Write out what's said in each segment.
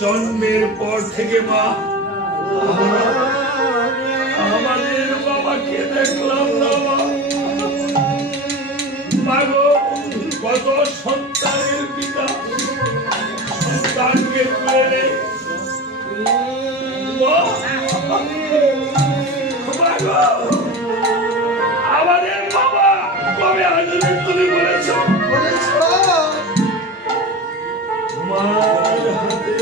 জন্মের পর থেকে মা আমাদের বাবাকে দেখলাম না মা গো, কত সন্তানের পিতা সন্তানকে তুলে নেই। আমাদের বাবা কবে আসবে তুমি বলেছ? তোমার হাতে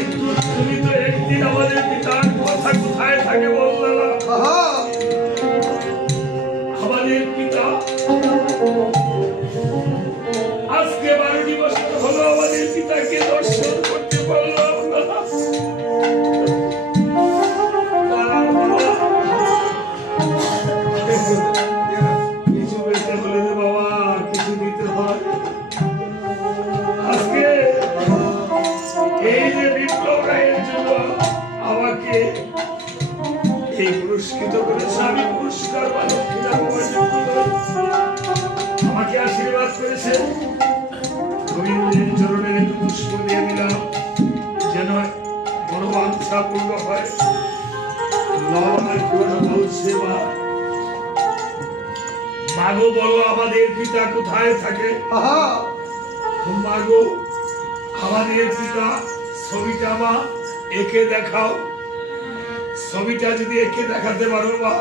কিন্তু তুমি তো একদিন আমাদের পিতার কথা কোথায় থাকে বললে না। আমাদের পিতা আজকে 12টি বছর হলো আমাদের পিতাকে দর্শন করতে পারলাম না। কিছু পেতে হলে রে বাবা কিছু দিতে হয়। আজকে এই যে বিপ্লব রায়ের জন্য আমাকে এই পুরস্কৃত করেছে, আমি পুরস্কার বা দক্ষিণা পাওয়ার যোগ্য নই। আমাকে আশীর্বাদ করেছে, গোবিন্দের চরণে একটু পুষ্প দিয়ে দিলাম যেন মনোবাঞ্ছা পূর্ণ হয়। বলছে মাগো বলো আমাদের পিতা কোথায় থাকে? মাগো আমাদের পিতা ছবিটা মা একে দেখাও। ছবিটা যদি একে দেখাতে পারো মা,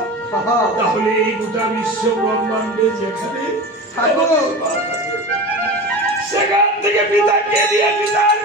তাহলে এই গোটা বিশ্ব ব্রহ্মাণ্ডে যেখানে সেখান থেকে পিতাকে দিয়ে পিতার